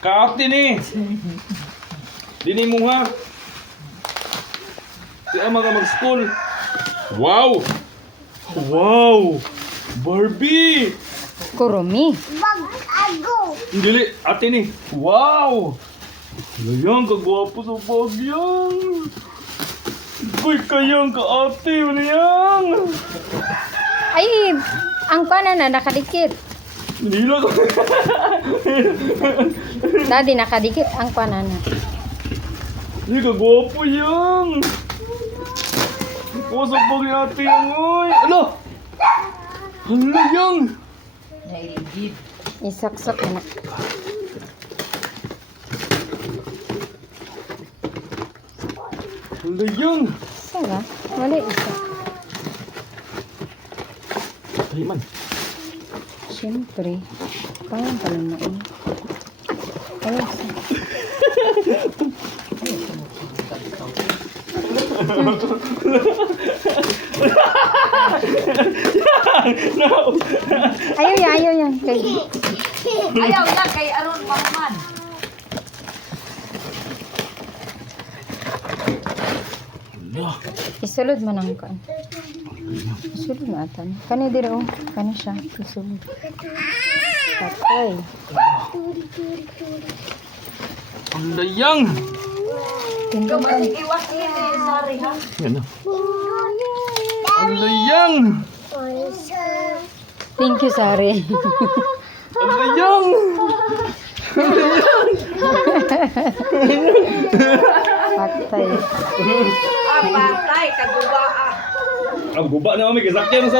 Kaati ni. Dini mo ha. Di ama ka mag-school. Wow! Wow! Barbie! Kurumi. Dili, ate ni. Wow! Layang, kagwapo sa bagyang. Uy, kayang ka ate, layang. Ay, ang pana na nakadikit. Nila ko. Daddy, nakadikit ang pana na. Hindi, kagwapo yang. Sa bagay ate yang, uy. Ala! Hala yang. Isok-sok na. Hala yang. Saan ba? Wala isa. Ay man. Siyempre. Parang pala na eh. Wala isa. Ayaw yan. Ayaw na kay Aron Mahuman. Hala. Isulod man ang kan. Isulod na atan. Kani dira oh. Kani siya. Isulod. Patay. Hala yang. Tingnan ka. Iwas ni Sari ha. Yan na. Hala yang. Thank you, Sari. Hala yang. Patay. Patay, kaguba ah. Ang guba na kami, kasakyan sa